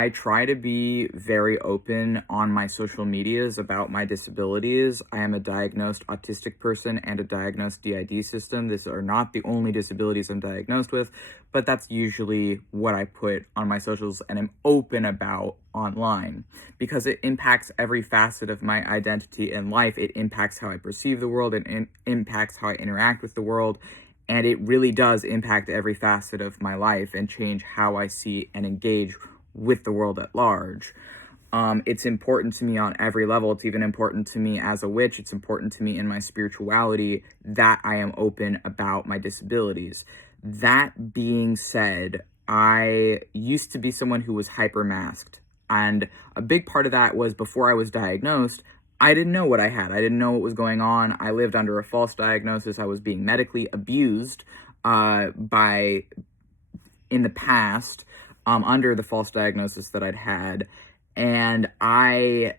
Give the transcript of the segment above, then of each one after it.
I try to be very open on my social medias about my disabilities. I am a diagnosed autistic person and a diagnosed DID system. These are not the only disabilities I'm diagnosed with, but that's usually what I put on my socials and am open about online because it impacts every facet of my identity in life. It impacts how I perceive the world and impacts how I interact with the world. And it really does impact every facet of my life and change how I see and engage with the world at large. It's important to me on every level. It's even important to me as a witch. It's important to me in my spirituality that I am open about my disabilities. That being said, I used to be someone who was hyper masked. And a big part of that was before I was diagnosed, I didn't know what I had. I didn't know what was going on. I lived under a false diagnosis. I was being medically abused in the past under the false diagnosis that I'd had. And I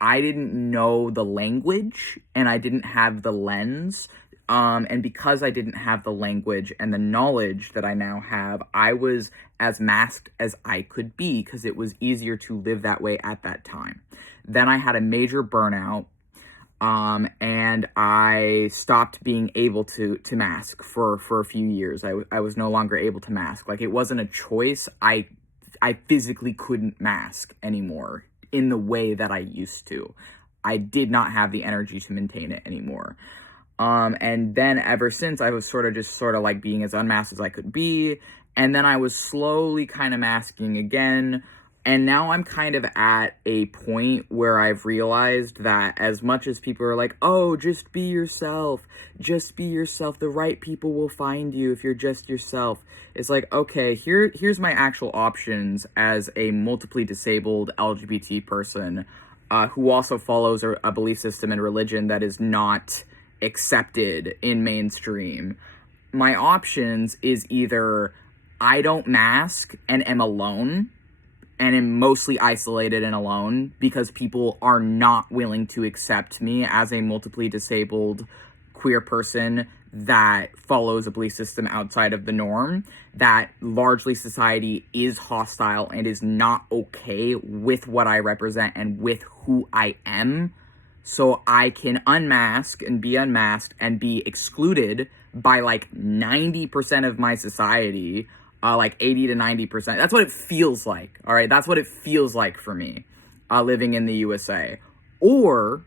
didn't know the language and I didn't have the lens. And because I didn't have the language and the knowledge that I now have, I was as masked as I could be because it was easier to live that way at that time. Then I had a major burnout, and I stopped being able to mask for a few years. I was no longer able to mask. Like, it wasn't a choice. I physically couldn't mask anymore in the way that I used to. I did not have the energy to maintain it anymore. And then ever since, I was sort of like being as unmasked as I could be. And then I was slowly kind of masking again. And now I'm kind of at a point where I've realized that as much as people are like, oh, just be yourself, the right people will find you if you're just yourself. It's like, okay, here's my actual options as a multiply disabled LGBT person who also follows a belief system and religion that is not accepted in mainstream. My options is either I don't mask and am alone, and am mostly isolated and alone because people are not willing to accept me as a multiply disabled queer person that follows a belief system outside of the norm, that largely society is hostile and is not okay with what I represent and with who I am. So I can unmask and be unmasked and be excluded by like 90% of my society, like 80 to 90%. That's what it feels like. All right. That's what it feels like for me, living in the USA. Or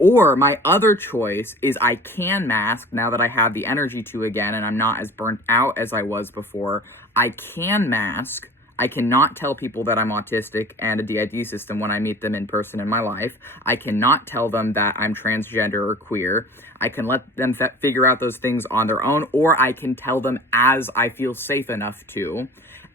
my other choice is I can mask now that I have the energy to again, and I'm not as burnt out as I was before. I can mask. I cannot tell people that I'm autistic and a DID system when I meet them in person in my life. I cannot tell them that I'm transgender or queer. I can let them figure out those things on their own, or I can tell them as I feel safe enough to.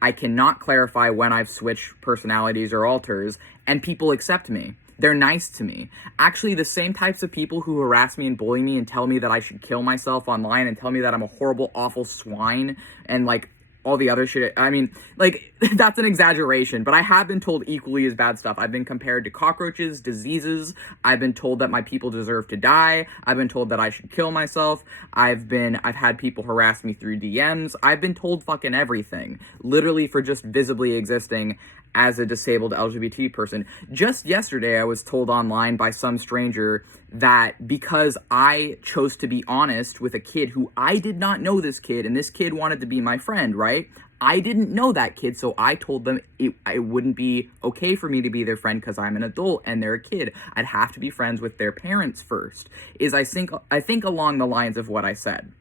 I cannot clarify when I've switched personalities or alters, and people accept me. They're nice to me. Actually, the same types of people who harass me and bully me and tell me that I should kill myself online and tell me that I'm a horrible, awful swine and like all the other shit. I mean, like, that's an exaggeration, but I have been told equally as bad stuff. I've been compared to cockroaches, diseases. I've been told that my people deserve to die. I've been told that I should kill myself. I've had people harass me through DMs. I've been told fucking everything, literally for just visibly existing as a disabled LGBT person. Just yesterday, I was told online by some stranger that because I chose to be honest with a kid who I did not know this kid, and this kid wanted to be my friend, right? I didn't know that kid, so I told them it wouldn't be okay for me to be their friend because I'm an adult and they're a kid. I'd have to be friends with their parents first, I think along the lines of what I said.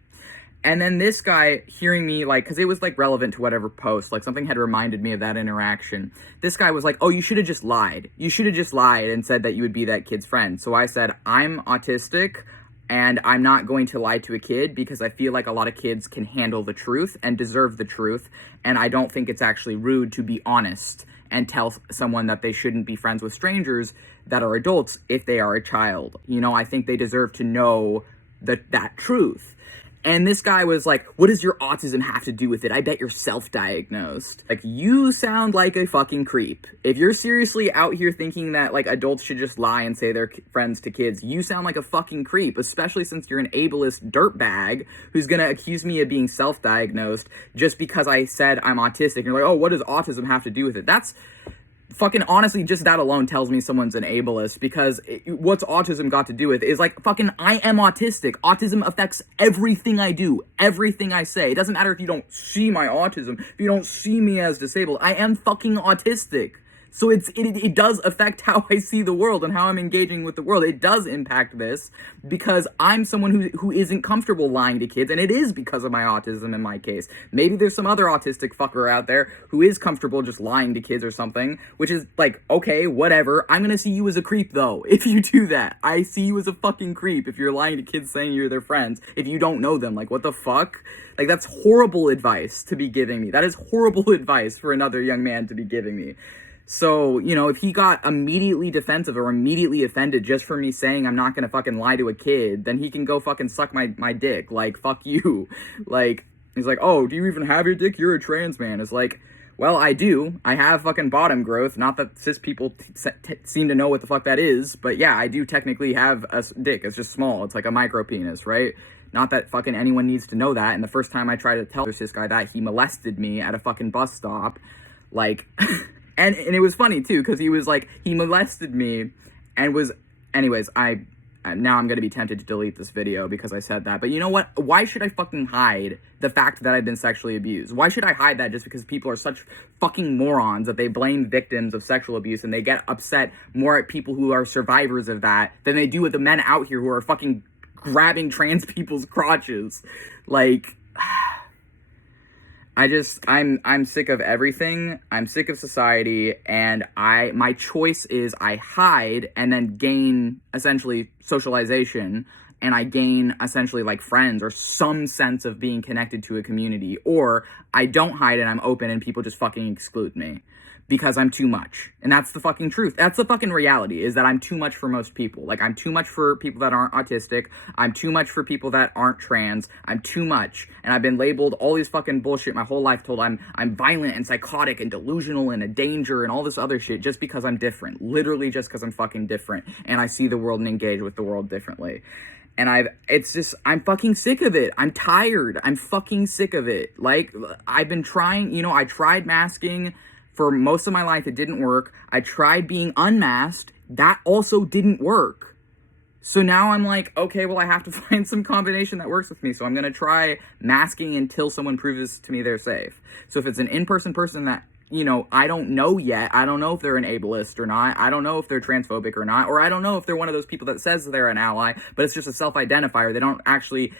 And then this guy hearing me, like, because it was, like, relevant to whatever post, like, something had reminded me of that interaction. This guy was like, oh, you should have just lied. You should have just lied and said that you would be that kid's friend. So I said, I'm autistic, and I'm not going to lie to a kid because I feel like a lot of kids can handle the truth and deserve the truth, and I don't think it's actually rude to be honest and tell someone that they shouldn't be friends with strangers that are adults if they are a child. You know, I think they deserve to know that truth. And this guy was like, what does your autism have to do with it? I bet you're self-diagnosed. Like, you sound like a fucking creep. If you're seriously out here thinking that, like, adults should just lie and say they're friends to kids, you sound like a fucking creep, especially since you're an ableist dirtbag who's gonna accuse me of being self-diagnosed just because I said I'm autistic. And you're like, oh, what does autism have to do with it? That's fucking, honestly, just that alone tells me someone's an ableist, because what's autism got to do with is, like, fucking, I am autistic. Autism affects everything I do, everything I say. It doesn't matter if you don't see my autism, if you don't see me as disabled. I am fucking autistic. So it does affect how I see the world and how I'm engaging with the world. It does impact this because I'm someone who isn't comfortable lying to kids, and it is because of my autism in my case. Maybe there's some other autistic fucker out there who is comfortable just lying to kids or something, which is like, okay, whatever. I'm gonna see you as a creep though if you do that. I see you as a fucking creep if you're lying to kids saying you're their friends if you don't know them. Like, what the fuck? Like, that's horrible advice to be giving me. That is horrible advice for another young man to be giving me. So, you know, if he got immediately defensive or immediately offended just for me saying I'm not gonna fucking lie to a kid, then he can go fucking suck my dick. Like, fuck you. Like, he's like, oh, do you even have your dick? You're a trans man. It's like, well, I do. I have fucking bottom growth. Not that cis people seem to know what the fuck that is, but yeah, I do technically have a dick. It's just small. It's like a micro penis, right? Not that fucking anyone needs to know that. And the first time I tried to tell this cis guy that, he molested me at a fucking bus stop. Like... And it was funny, too, because he was like, he molested me and was, anyways, now I'm going to be tempted to delete this video because I said that. But you know what? Why should I fucking hide the fact that I've been sexually abused? Why should I hide that just because people are such fucking morons that they blame victims of sexual abuse and they get upset more at people who are survivors of that than they do with the men out here who are fucking grabbing trans people's crotches? Like... I'm sick of everything. I'm sick of society, and my choice is I hide and then gain essentially socialization, and I gain essentially like friends or some sense of being connected to a community, or I don't hide and I'm open and people just fucking exclude me because I'm too much. And that's the fucking truth. That's the fucking reality, is that I'm too much for most people. Like, I'm too much for people that aren't autistic. I'm too much for people that aren't trans. I'm too much. And I've been labeled all these fucking bullshit my whole life, told I'm violent and psychotic and delusional and a danger and all this other shit just because I'm different. Literally just because I'm fucking different. And I see the world and engage with the world differently. And I'm fucking sick of it. I'm tired. I'm fucking sick of it. Like, I've been trying, you know, I tried masking for most of my life. It didn't work. I tried being unmasked. That also didn't work. So now I'm like, okay, well, I have to find some combination that works with me. So I'm going to try masking until someone proves to me they're safe. So if it's an in-person person that, you know, I don't know yet. I don't know if they're an ableist or not. I don't know if they're transphobic or not. Or I don't know if they're one of those people that says they're an ally, but it's just a self-identifier. They're not actually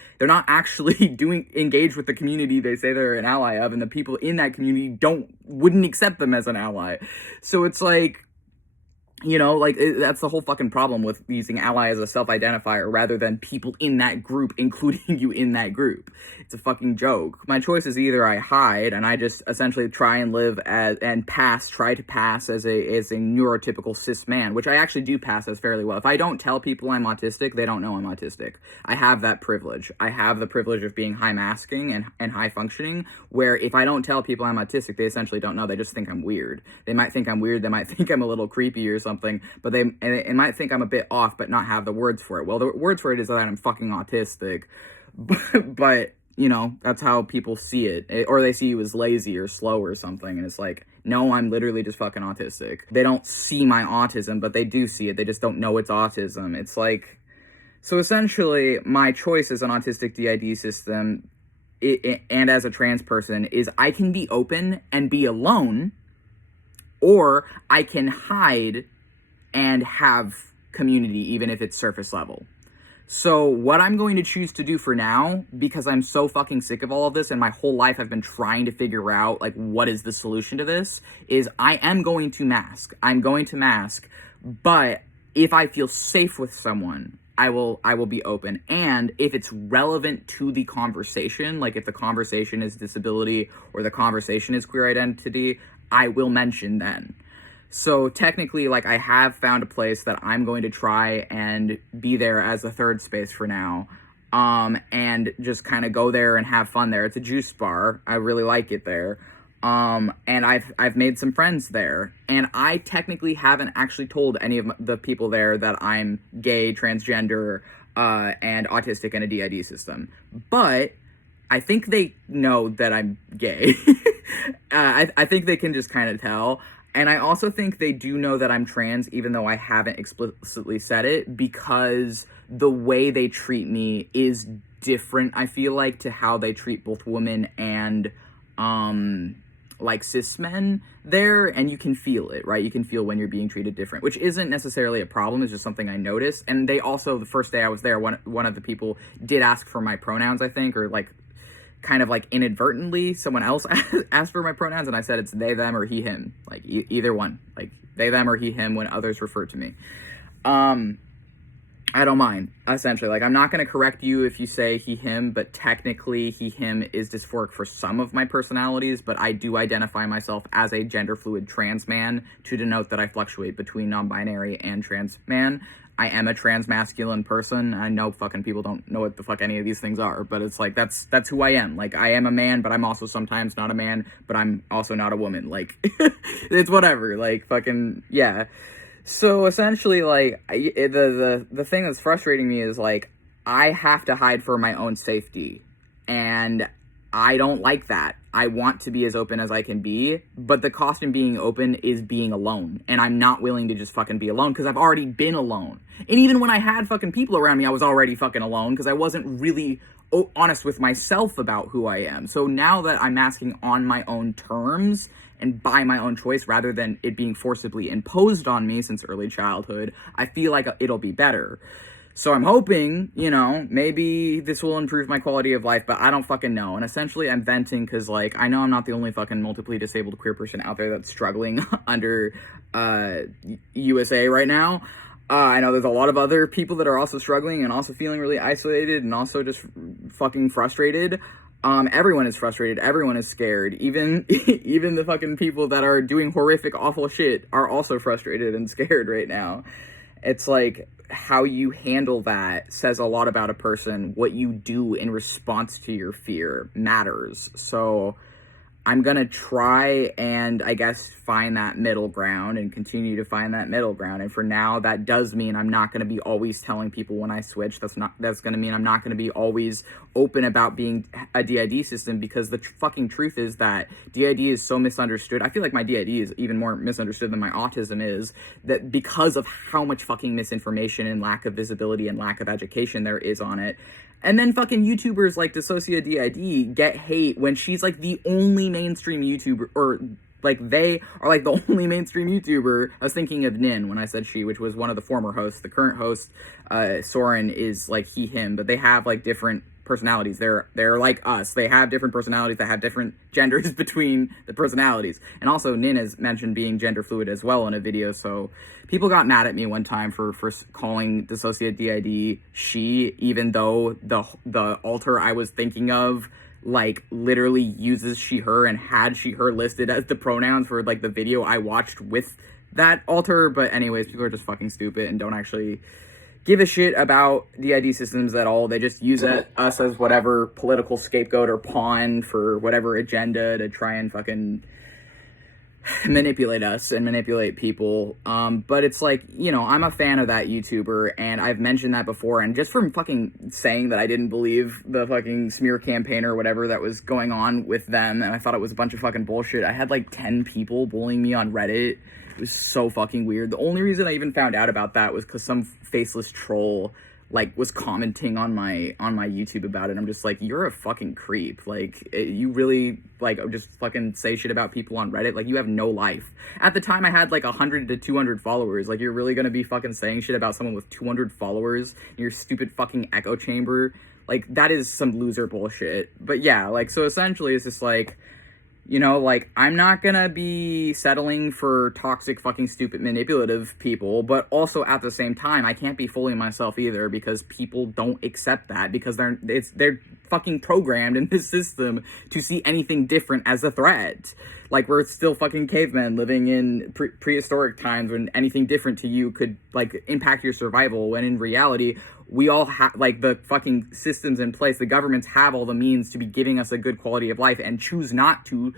engaged with the community they say they're an ally of, and the people in that community wouldn't accept them as an ally. So it's like, you know, like, that's the whole fucking problem with using ally as a self-identifier rather than people in that group, including you in that group. It's a fucking joke. My choice is either I hide and I just essentially try and live try to pass as a neurotypical cis man, which I actually do pass as fairly well. If I don't tell people I'm autistic, they don't know I'm autistic. I have that privilege. I have the privilege of being high masking and high functioning, where if I don't tell people I'm autistic, they essentially don't know. They just think I'm weird. They might think I'm weird. They might think I'm a little creepy or something, but they might think I'm a bit off, but not have the words for it. Well, the words for it is that I'm fucking autistic, but you know, that's how people see it. Or they see you as lazy or slow or something, and it's like, no, I'm literally just fucking autistic. They don't see my autism, but they do see it. They just don't know it's autism. It's like, so essentially, my choice as an autistic DID system, and as a trans person, is I can be open and be alone, or I can hide and have community, even if it's surface level. So what I'm going to choose to do for now, because I'm so fucking sick of all of this, and my whole life I've been trying to figure out, like, what is the solution to this, is I am going to mask. I'm going to mask, but if I feel safe with someone, I will be open. And if it's relevant to the conversation, like if the conversation is disability or the conversation is queer identity, I will mention then. So technically, like, I have found a place that I'm going to try and be there as a third space for now. and just kind of go there and have fun there. It's a juice bar. I really like it there. And I've made some friends there, and I technically haven't actually told any of the people there that I'm gay, transgender, and autistic in a DID system. But I think they know that I'm gay. I think they can just kind of tell. And I also think they do know that I'm trans, even though I haven't explicitly said it, because the way they treat me is different, I feel like, to how they treat both women and, like, cis men there. And you can feel it, right? You can feel when you're being treated different, which isn't necessarily a problem. It's just something I noticed. And they also, the first day I was there, one of the people did ask for my pronouns, I think, or, like, kind of like inadvertently someone else asked for my pronouns, and I said it's they, them, or he, him, like either one, like they, them, or he, him when others refer to me. I don't mind, essentially. Like, I'm not going to correct you if you say he, him, but technically he, him is dysphoric for some of my personalities, but I do identify myself as a gender fluid trans man to denote that I fluctuate between non-binary and trans man. I am a trans masculine person. I know fucking people don't know what the fuck any of these things are, but it's like, that's who I am. Like, I am a man, but I'm also sometimes not a man, but I'm also not a woman. Like, it's whatever. Like, fucking, yeah. So essentially, like, the thing that's frustrating me is, like, I have to hide for my own safety, and I don't like that. I want to be as open as I can be, but the cost in being open is being alone, and I'm not willing to just fucking be alone, because I've already been alone. And even when I had fucking people around me, I was already fucking alone, because I wasn't really honest with myself about who I am. So now that I'm asking on my own terms, and by my own choice, rather than it being forcibly imposed on me since early childhood, I feel like it'll be better. So I'm hoping, you know, maybe this will improve my quality of life, but I don't fucking know. And essentially I'm venting because, like, I know I'm not the only fucking multiply disabled queer person out there that's struggling under USA right now. I know there's a lot of other people that are also struggling and also feeling really isolated and also just fucking frustrated. Everyone is frustrated. Everyone is scared. Even the fucking people that are doing horrific, awful shit are also frustrated and scared right now. It's like, how you handle that says a lot about a person. What you do in response to your fear matters. So I'm gonna try and, I guess, find that middle ground and continue to find that middle ground. And for now, that does mean I'm not gonna be always telling people when I switch. That's gonna mean I'm not gonna be always open about being a DID system, because the fucking truth is that DID is so misunderstood. I feel like my DID is even more misunderstood than my autism is, that because of how much fucking misinformation and lack of visibility and lack of education there is on it. And then fucking YouTubers like Dissocia DID get hate when she's like the only mainstream YouTuber, or like they are like the only mainstream YouTuber. I was thinking of Nin when I said she, which was one of the former hosts. The current host, Soren, is like he, him, but they have like different personalities. They're like us. They have different personalities that have different genders between the personalities. And also Nin has mentioned being gender fluid as well in a video, so people got mad at me one time for calling Dissocia DID she, even though the alter I was thinking of like literally uses she, her, and had she, her listed as the pronouns for like the video I watched with that alter. But anyways, people are just fucking stupid and don't actually give a shit about DID systems at all. They just use us as whatever political scapegoat or pawn for whatever agenda to try and fucking manipulate us and manipulate people. But it's like, you know, I'm a fan of that YouTuber, and I've mentioned that before, and just from fucking saying that I didn't believe the fucking smear campaign or whatever that was going on with them, and I thought it was a bunch of fucking bullshit. I had like 10 people bullying me on Reddit. It was so fucking weird. The only reason I even found out about that was because some faceless troll like was commenting on my YouTube about it. I'm just like, you're a fucking creep. Like, you really like just fucking say shit about people on Reddit. Like, you have no life. At the time I had like 100 to 200 followers. Like, you're really gonna be fucking saying shit about someone with 200 followers in your stupid fucking echo chamber? Like, that is some loser bullshit. But yeah, like, so essentially it's just like, you know, like, I'm not gonna be settling for toxic, fucking, stupid, manipulative people, but also at the same time, I can't be fooling myself either, because people don't accept that, because they're fucking programmed in this system to see anything different as a threat. Like, we're still fucking cavemen living in prehistoric times when anything different to you could, like, impact your survival, when in reality, we all have, like, the fucking systems in place, the governments have all the means to be giving us a good quality of life, and choose not to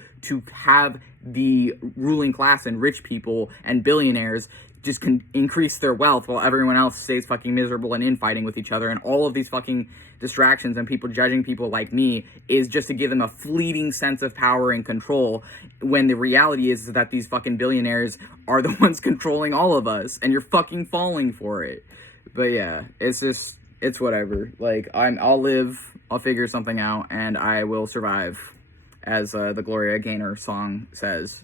have the ruling class and rich people and billionaires just can increase their wealth while everyone else stays fucking miserable and infighting with each other. And all of these fucking distractions and people judging people like me is just to give them a fleeting sense of power and control, when the reality is that these fucking billionaires are the ones controlling all of us, and you're fucking falling for it. But yeah, it's whatever. Like, I'll live, I'll figure something out, and I will survive, as the Gloria Gaynor song says.